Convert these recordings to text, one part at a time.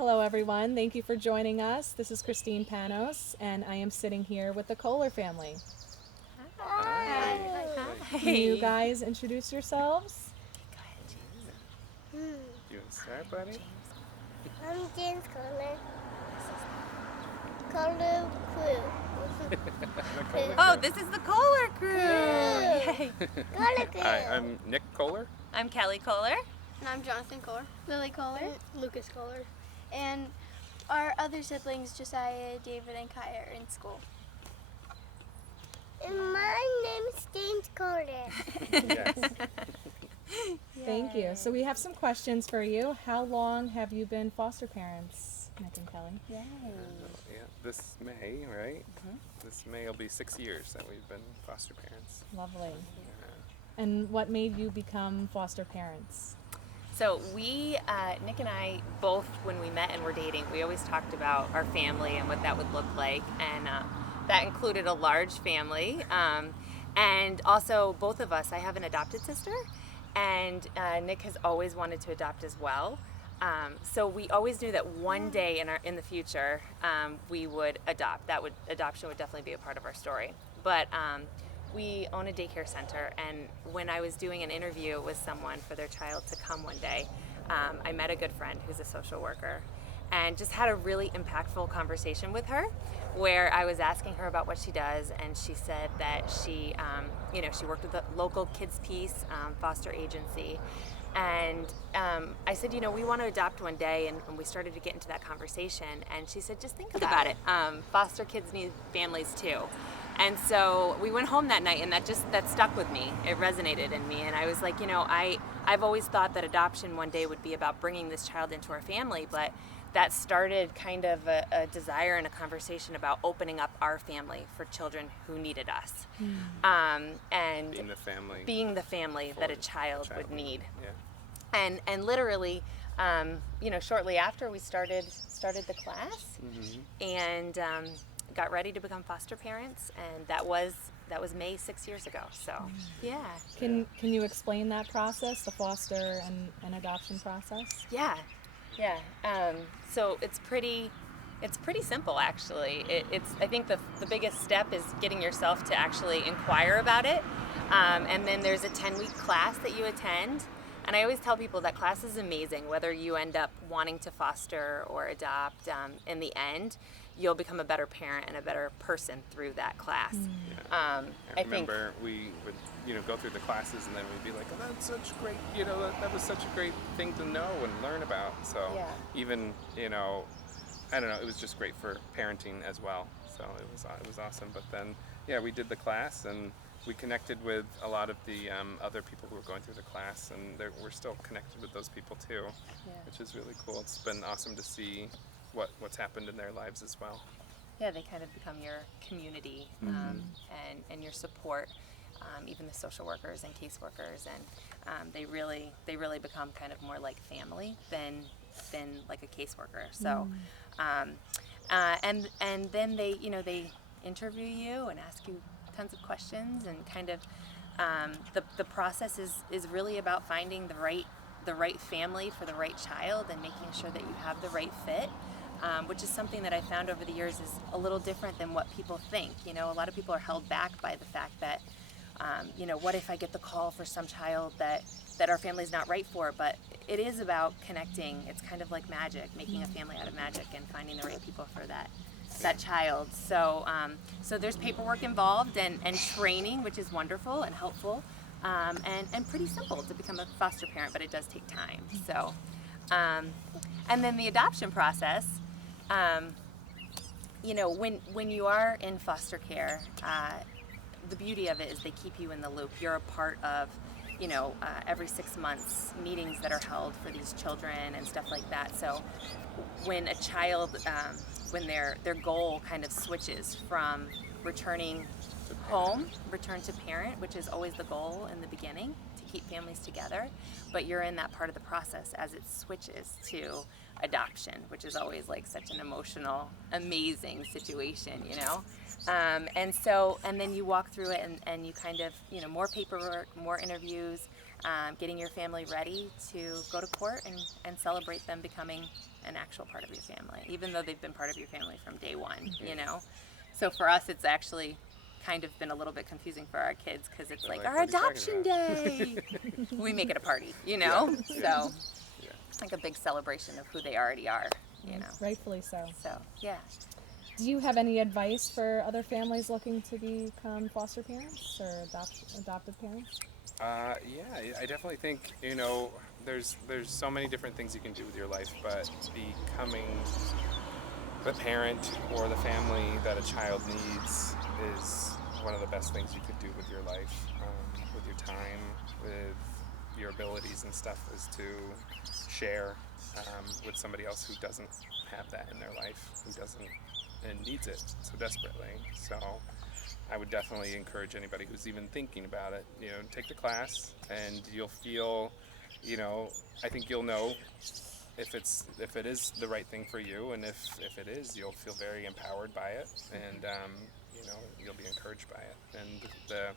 Hello, everyone. Thank you for joining us. This is Christine Panos, and I am sitting here with the Kohler family. Hi. Can you guys introduce yourselves? You want to start, buddy? I'm James Kohler. Kohler crew. Oh, this is the Kohler crew. Yay. Kohler crew. Hi, I'm Nick Kohler. I'm Kelly Kohler. And I'm Jonathan Kohler, Lily Kohler, Lucas Kohler, and our other siblings, Josiah, David, and Kai, are in school. And my name is James Kohler. Yes. Thank you. So we have some questions for you. How long have you been foster parents, Nick and Kelly? Yeah, this May, right? This May will be 6 years that we've been foster parents. Lovely. Yeah. And what made you become foster parents? So we, Nick and I, both when we met and were dating, we always talked about our family and what that would look like. And that included a large family. And also both of us, I have an adopted sister. And Nick has always wanted to adopt as well. So we always knew that one day in the future we would adopt. Adoption would definitely be a part of our story. But we own a daycare center, and when I was doing an interview with someone for their child to come one day, I met a good friend who's a social worker, and just had a really impactful conversation with her, where I was asking her about what she does, and she said that she worked with a local Kids Peace foster agency. And I said, we want to adopt one day, and we started to get into that conversation, and she said, just think about it. Foster kids need families too. And so we went home that night, and that stuck with me. It resonated in me, and I was like, I've always thought that adoption one day would be about bringing this child into our family, but that started kind of a desire and a conversation about opening up our family for children who needed us. And being the family that a child would need. Yeah. And literally, shortly after we started the class, and got ready to become foster parents, and that was May 6 years ago. So yeah. Can you explain that process, the foster and adoption process? Yeah. So it's pretty simple, actually. I think the biggest step is getting yourself to actually inquire about it, and then there's a 10-week class that you attend. And I always tell people that class is amazing, whether you end up wanting to foster or adopt. In the end, you'll become a better parent and a better person through that class. Yeah. I remember we would, go through the classes, and then we'd be like, oh, that's such great, that was such a great thing to know and learn about. So even, I don't know, it was just great for parenting as well. So it was awesome. But then, we did the class, and we connected with a lot of the other people who were going through the class, and we're still connected with those people too, which is really cool. It's been awesome to see what's happened in their lives as well. Yeah, they kind of become your community, and your support, even the social workers and caseworkers, and they really become kind of more like family than like a caseworker. So, and then they interview you and ask you tons of questions, and kind of the process is really about finding the right family for the right child, and making sure that you have the right fit, which is something that I found over the years is a little different than what people think. A lot of people are held back by the fact that what if I get the call for some child that our family's not right for? But it is about connecting. It's kind of like magic, making a family out of magic, and finding the right people for that child. So there's paperwork involved, and training, which is wonderful and helpful, and pretty simple to become a foster parent, but it does take time. So, and then the adoption process, when you are in foster care, the beauty of it is they keep you in the loop. You're a part of, every 6 months meetings that are held for these children and stuff like that. So when a child, when their goal kind of switches from returning home, return to parent, which is always the goal in the beginning, to keep families together, but you're in that part of the process as it switches to adoption, which is always like such an emotional, amazing situation, and then you walk through it, and you kind of, more paperwork, more interviews, getting your family ready to go to court and celebrate them becoming an actual part of your family, even though they've been part of your family from day one, you know? So for us, it's actually kind of been a little bit confusing for our kids because it's like, our adoption day. We make it a party, you know? Yeah. So it's like a big celebration of who they already are, you know? Rightfully so. So, yeah. Do you have any advice for other families looking to become foster parents or adoptive parents? Yeah, I definitely think, you know, there's so many different things you can do with your life, but becoming the parent or the family that a child needs is one of the best things you could do with your life, with your time, with your abilities and stuff, is to share with somebody else who doesn't have that in their life, who doesn't and needs it so desperately. So I would definitely encourage anybody who's even thinking about it, you know, take the class and you'll feel, you know, I think you'll know if it is the right thing for you, and if it is, you'll feel very empowered by it, and you know, you'll be encouraged by it. And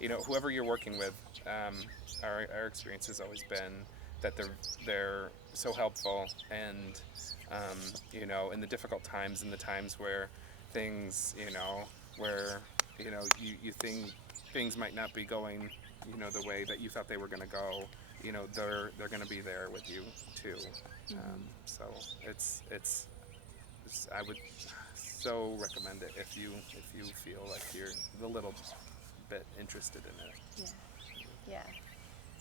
you know, whoever you're working with, our experience has always been that they're so helpful, and you know, in the difficult times, in the times where things, you know, where you think things might not be going, you know, the way that you thought they were going to go, you know, they're going to be there with you too. So it's I would so recommend it if you feel like you're a little bit interested in it. Yeah.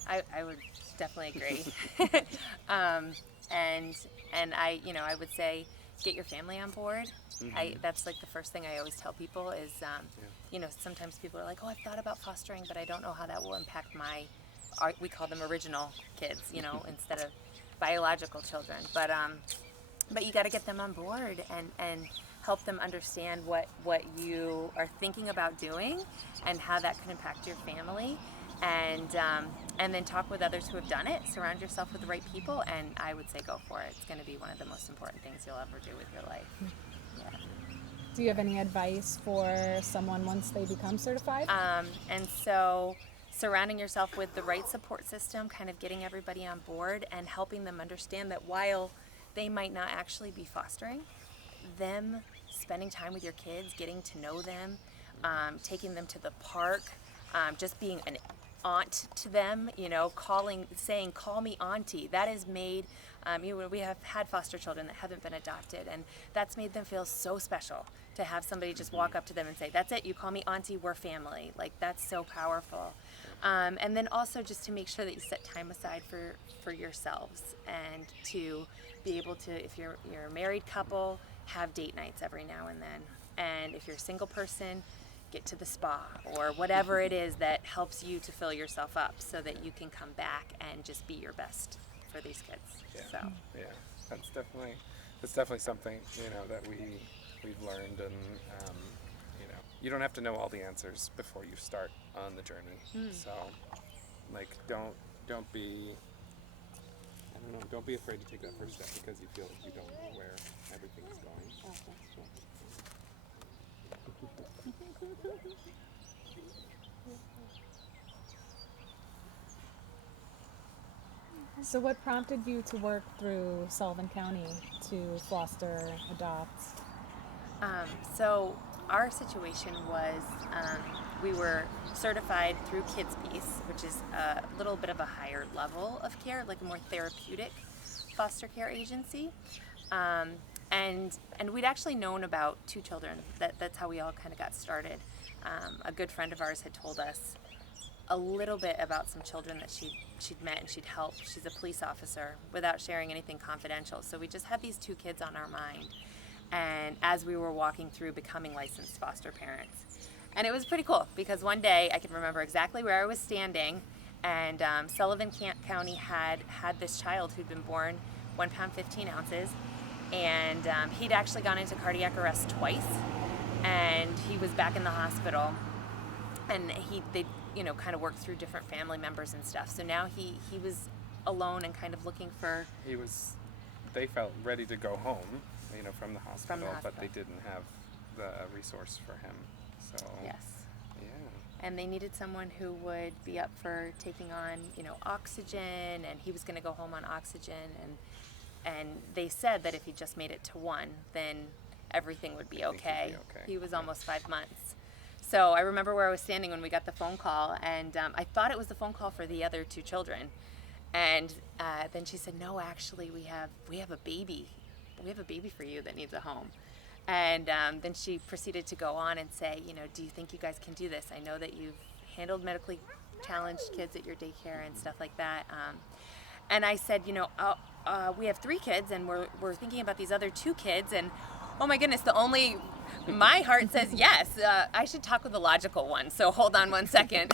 I would definitely agree. And I would say get your family on board. That's like the first thing I always tell people is, you know, sometimes people are like, oh, I've thought about fostering, but I don't know how that will impact we call them original kids, you know, instead of biological children. But you got to get them on board and help them understand what you are thinking about doing and how that could impact your family. And then talk with others who have done it. Surround yourself with the right people, and I would say go for it. It's going to be one of the most important things you'll ever do with your life. Yeah. Do you have any advice for someone once they become certified? And so surrounding yourself with the right support system, kind of getting everybody on board and helping them understand that while they might not actually be fostering, them spending time with your kids, getting to know them, taking them to the park, just being an aunt to them, you know, saying, call me auntie. That has made, we have had foster children that haven't been adopted, and that's made them feel so special to have somebody just walk up to them and say, that's it, you call me auntie, we're family. Like, that's so powerful. And then also just to make sure that you set time aside for yourselves, and to be able to, if you're a married couple, have date nights every now and then. And if you're a single person, get to the spa or whatever it is that helps you to fill yourself up so that you can come back and just be your best for these kids. Yeah. So yeah, that's definitely something, you know, that we've learned, and you know, you don't have to know all the answers before you start on the journey. So like don't be afraid to take that first step because you feel like you don't know where everything is going. So what prompted you to work through Sullivan County to foster, adopt? So our situation was we were certified through Kids Peace, which is a little bit of a higher level of care, like a more therapeutic foster care agency. And we'd actually known about 2 children. That's how we all kind of got started. A good friend of ours had told us a little bit about some children that she'd met and she'd helped. She's a police officer, without sharing anything confidential. So we just had these 2 kids on our mind. And as we were walking through becoming licensed foster parents. And it was pretty cool because one day I can remember exactly where I was standing, and Sullivan County had this child who'd been born 1 pound 15 ounces, and he'd actually gone into cardiac arrest twice, and he was back in the hospital, and they you know, kind of worked through different family members and stuff. So now he was alone and kind of looking for. They felt ready to go home, you know, from the hospital, but they didn't have the resource for him. So yes. Yeah. and they needed someone who would be up for taking on, oxygen, and he was going to go home on oxygen, and they said that if he just made it to 1, then everything would be okay. He was almost 5 months. So I remember where I was standing when we got the phone call, and I thought it was the phone call for the other 2 children. And then she said, no, actually, we have a baby. We have a baby for you that needs a home. And then she proceeded to go on and say, do you think you guys can do this? I know that you've handled medically challenged kids at your daycare and stuff like that. And I said, we have 3 kids, and we're thinking about these other 2 kids, and oh my goodness, my heart says yes. I should talk with the logical one, so hold on 1 second.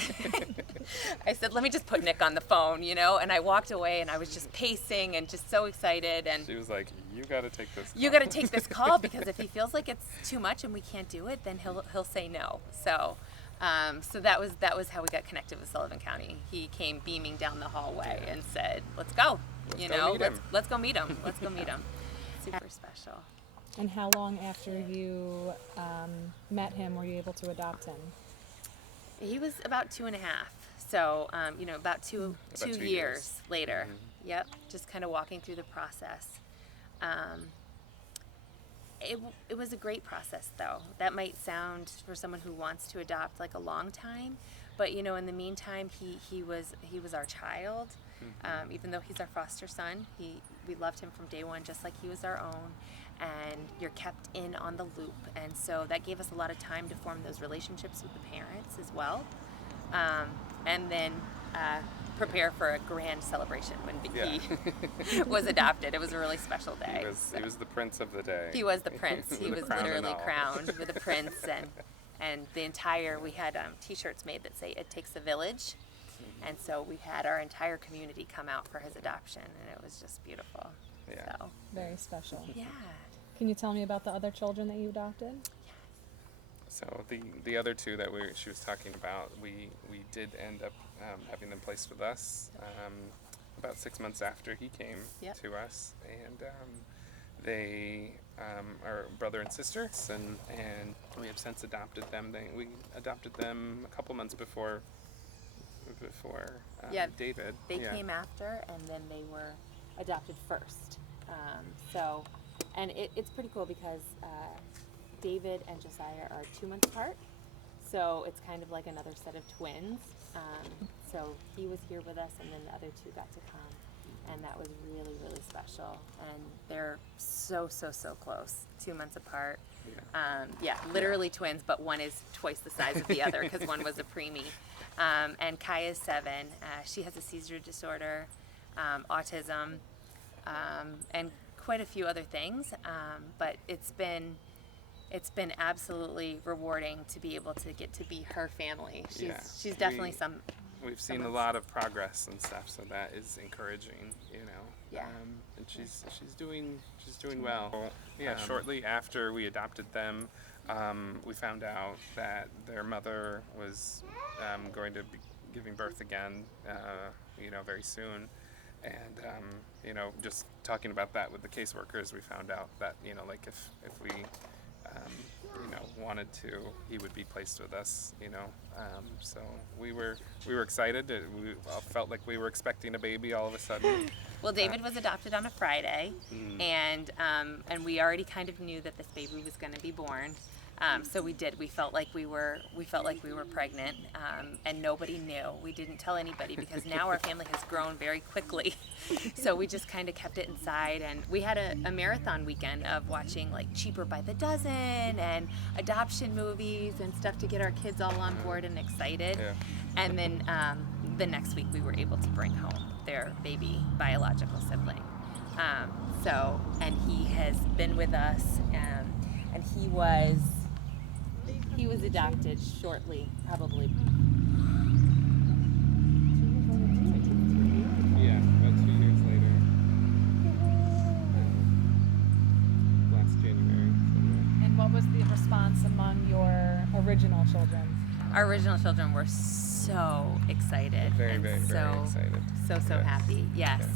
I said, let me just put Nick on the phone, and I walked away, and I was just pacing and just so excited. And she was like, you got to take this call. You got to take this call, because if he feels like it's too much and we can't do it, then he'll say no. So that was how we got connected with Sullivan County. He came beaming down the hallway and said, let's go. Let's go meet him. Let's go meet him. Super special. And how long after you met him were you able to adopt him? He was about 2.5. So, about two years later. Mm-hmm. Yep. Just kind of walking through the process. It was a great process, though. That might sound, for someone who wants to adopt, like a long time, but in the meantime, he was our child. Mm-hmm. Even though he's our foster son, we loved him from day one, just like he was our own. And you're kept in on the loop, and so that gave us a lot of time to form those relationships with the parents as well, and then prepare for a grand celebration when he was adopted. It was a really special day. He was the prince of the day. He was the prince. He was literally crowned with a prince, and we had T-shirts made that say "It takes a village," and so we had our entire community come out for his adoption, and it was just beautiful. Yeah. So, very special. Yeah. Can you tell me about the other children that you adopted? So the other 2 that she was talking about, we did end up having them placed with us about 6 months after he came to us, and they are brother and sister, and we have since adopted them. We adopted them a couple months before David. They came after, and then they were adopted first. And it's pretty cool because David and Josiah are 2 months apart, so it's kind of like another set of twins. So he was here with us, and then the other 2 got to come, and that was really, really special. And they're so close, 2 months apart. Literally twins, but one is twice the size of the other because one was a preemie. And Kaya's 7. She has a seizure disorder, autism, and quite a few other things, but it's been absolutely rewarding to be able to get to be her family. She's definitely we've seen a lot of progress and stuff, so that is encouraging, Yeah. And she's doing well. Shortly after we adopted them, we found out that their mother was going to be giving birth again, very soon. And just talking about that with the caseworkers, we found out that if we wanted to, he would be placed with us. So we were excited. We all felt like we were expecting a baby all of a sudden. Well, David was adopted on a Friday, and we already kind of knew that this baby was going to be born. So we did. We felt like we were pregnant, and nobody knew. We didn't tell anybody because now our family has grown very quickly. So we just kind of kept it inside, and we had a marathon weekend of watching like Cheaper by the Dozen and adoption movies and stuff to get our kids all on board and excited. Yeah. And then the next week we were able to bring home their baby biological sibling. And he has been with us, and he was adopted shortly, probably. Yeah, about 2 years later. Last January. And what was the response among your original children? Our original children were so excited. Very, and very, so, very excited. So Yes. happy. Yes.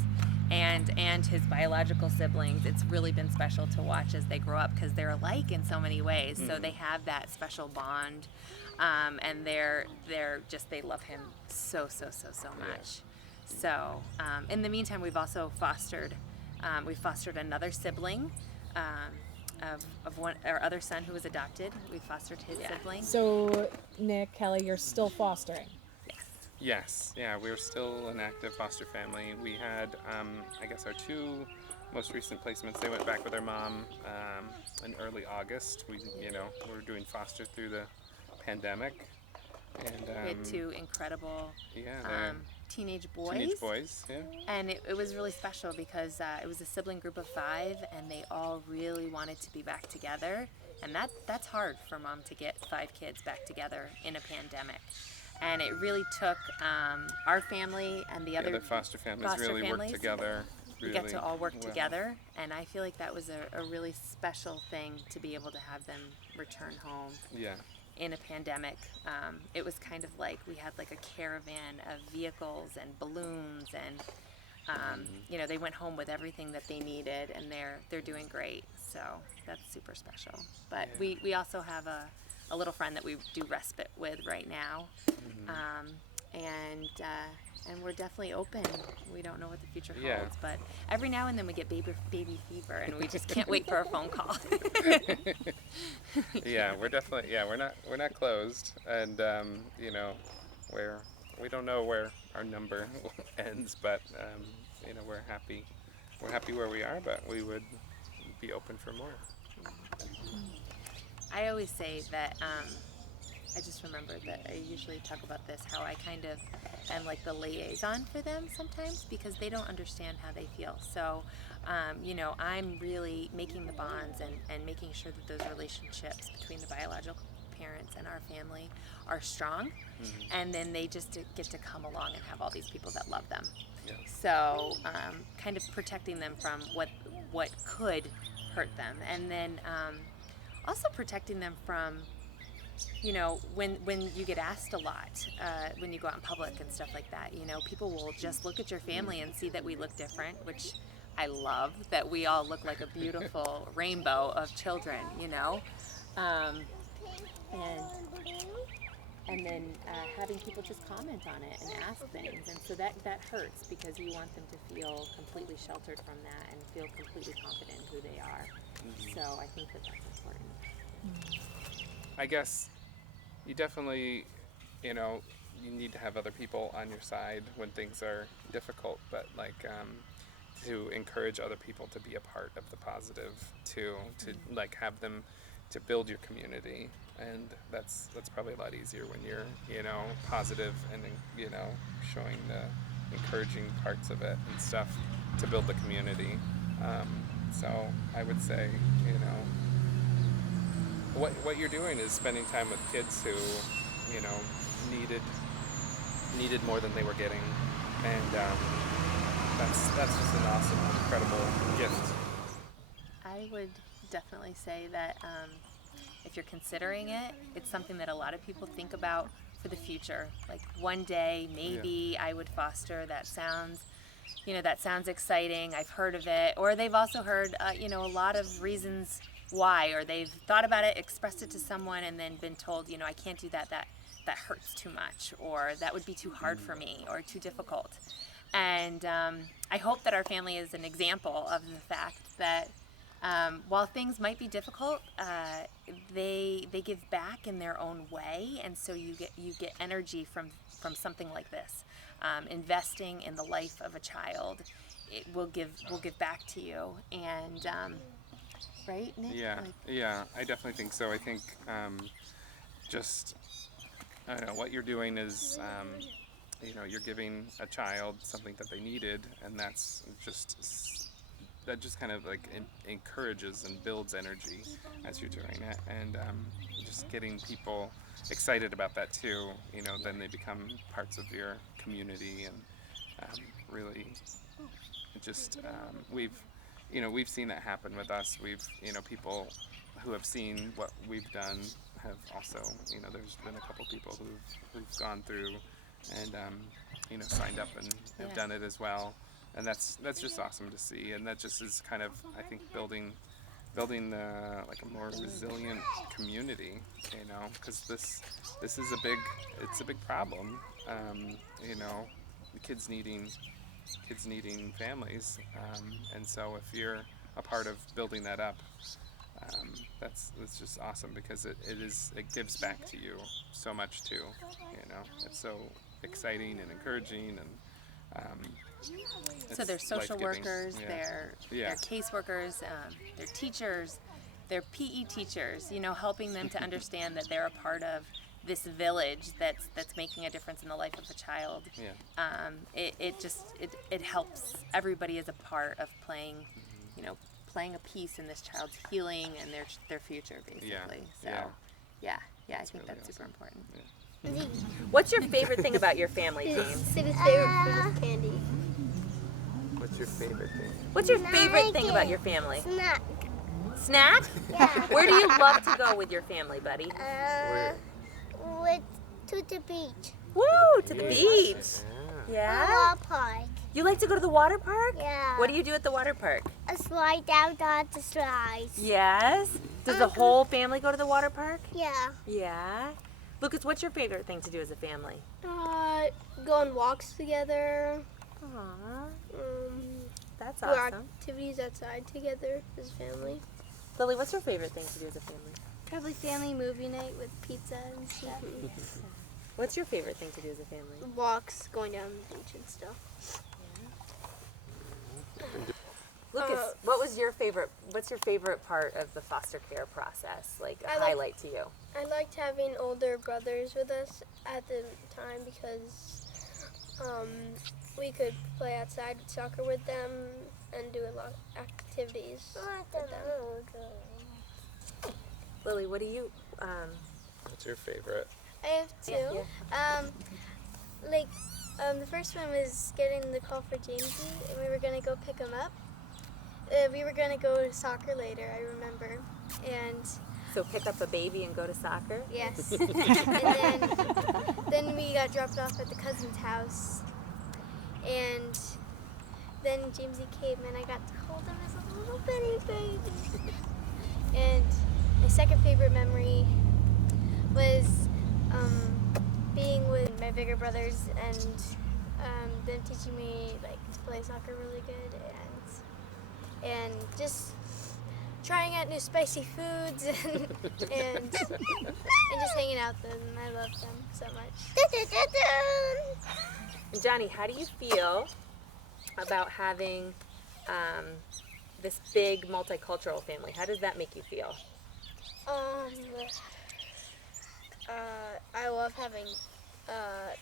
and his biological siblings. It's really been special to watch as they grow up because they're alike in so many ways. So they have that special bond, and they love him so much. So in the meantime, we've also fostered another sibling. Of one, our other son who was adopted. We fostered his sibling. So, Nick, Kelly, you're still fostering? Yes, yeah, we're still an active foster family. We had, I guess, our two most recent placements. They went back with their mom in early August. We were doing foster through the pandemic, and we had two incredible teenage boys. Teenage boys, yeah. And it was really special because it was a sibling group of 5, and they all really wanted to be back together. And that's hard for mom to get 5 kids back together in a pandemic. And it really took our family and the other foster families really worked together. We got to all work together, and I feel like that was a really special thing to be able to have them return home. Yeah. In a pandemic. It was kind of like we had like a caravan of vehicles and balloons, and they went home with everything that they needed, and they're doing great. So that's super special. But we also have a little friend that we do respite with right now, and we're definitely open. We don't know what the future holds, but every now and then we get baby fever, and we just can't wait for a phone call. We're definitely we're not closed, and we don't know where our number ends, but we're happy where we are, but we would be open for more. I always say that I just remembered that I usually talk about this, how I kind of am like the liaison for them sometimes because they don't understand how they feel. So, I'm really making the bonds and making sure that those relationships between the biological parents and our family are strong. And then they just get to come along and have all these people that love them. Yeah. So, kind of protecting them from what could hurt them. And then also protecting them from when you get asked a lot, when you go out in public and stuff like that, people will just look at your family and see that we look different, which I love, that we all look like a beautiful rainbow of children, and then having people just comment on it and ask things, and so that hurts because you want them to feel completely sheltered from that and feel completely confident in who they are. So I think that's important. I guess you definitely, you need to have other people on your side when things are difficult, but to encourage other people to be a part of the positive, to have them to build your community, and that's probably a lot easier when you're positive and showing the encouraging parts of it and stuff to build the community. So I would say what you're doing is spending time with kids who needed more than they were getting, and that's just an awesome, incredible gift. I would definitely say that if you're considering it, it's something that a lot of people think about for the future. Like one day, maybe I would foster. That sounds exciting. I've heard of it, or they've also heard, a lot of reasons why, or they've thought about it, expressed it to someone, and then been told, I can't do that. That hurts too much, or that would be too hard for me, or too difficult. And I hope that our family is an example of the fact that while things might be difficult, they give back in their own way, and so you get energy from something like this. Investing in the life of a child, it will give back to you, and right, Nick? Yeah, I definitely think so. I think I don't know, what you're doing is you're giving a child something that they needed, and that just kind of encourages and builds energy as you're doing it, and just getting people excited about that too. Then they become parts of your community, and really just we've seen that happen with us. We've people who have seen what we've done have also there's been a couple people who've gone through and signed up and have done it as well. and that's just awesome to see, and that just is kind of, I think, building like a more resilient community, you know, because this is a big problem, you know, kids needing families, and so if you're a part of building that up, that's just awesome, because it gives back to you so much too, you know. It's so exciting and encouraging, and So they're social life-giving. workers, Yeah. they're caseworkers, they're teachers, they're PE teachers, you know, helping them to understand that they're a part of this village that's making a difference in the life of a child. Yeah. It helps everybody as a part of playing, you know, playing a piece in this child's healing and their future, basically. Yeah. So, yeah, I think really that's super awesome. important. Yeah. What's your favorite thing about your family, James? Sid's favorite food is candy. What's your favorite thing? What's your favorite thing about your family? Snack. Snack? Yeah. Where do you love to go with your family, buddy? To the beach. Woo, to the beach. Yeah. Yeah? Water park. You like to go to the water park? Yeah. What do you do at the water park? A slide down on the slides. Yes. Does the whole family go to the water park? Yeah. Yeah. Lucas, what's your favorite thing to do as a family? Go on walks together. Aww, that's Do awesome. activities outside together as a family. Lily, what's your favorite thing to do as a family? Probably family movie night with pizza and stuff. What's your favorite thing to do as a family? Walks, going down the beach and stuff. Lucas, what's your favorite part of the foster care process? Like a I like- highlight to you? I liked having older brothers with us at the time because we could play outside soccer with them and do a lot of activities with them. Lily, what do you What's your favorite? I have two. The first one was getting the call for Jamesy, and we were gonna go pick him up. We were gonna go to soccer later, I remember, and so pick up a baby and go to soccer? yes. And then we got dropped off at the cousin's house, and then Jamesy came, and I got to hold him as a little bitty baby. And my second favorite memory was being with my bigger brothers and them teaching me to play soccer really good and just trying out new spicy foods and just hanging out with them. I love them so much. And Johnny, how do you feel about having this big multicultural family? How does that make you feel? I love having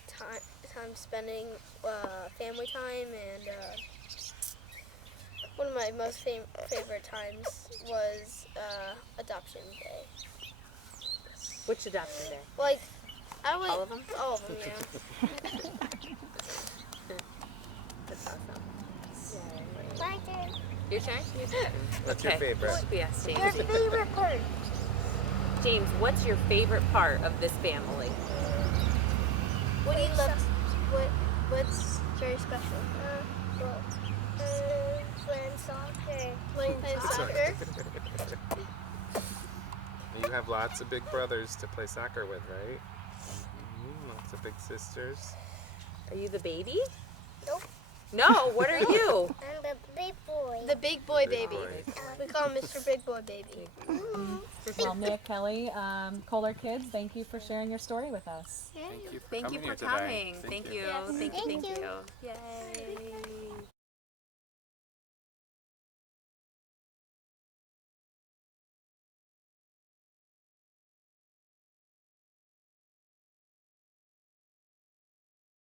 time spending family time, and one of my most favorite times was adoption day. Which adoption day? I like All of them? All of them, yeah. That's awesome. My turn. Your turn? What's your favorite? Yes, Your James. favorite part? James, what's your favorite part of this family? What do you love? What's very special? Playing soccer. Playing soccer. You have lots of big brothers to play soccer with, right? Lots of big sisters. Are you the baby? Nope. No, what are you? I'm the big boy. The big boy Big baby. boy. We call him Mr. Big Boy Baby. Well, Nick, Kelly, Kohler Kids, thank you for sharing your story with us. Thank you for Thank you coming for here today. coming. Thank you. Yes. Thank you. Thank Thank you. you. Yay.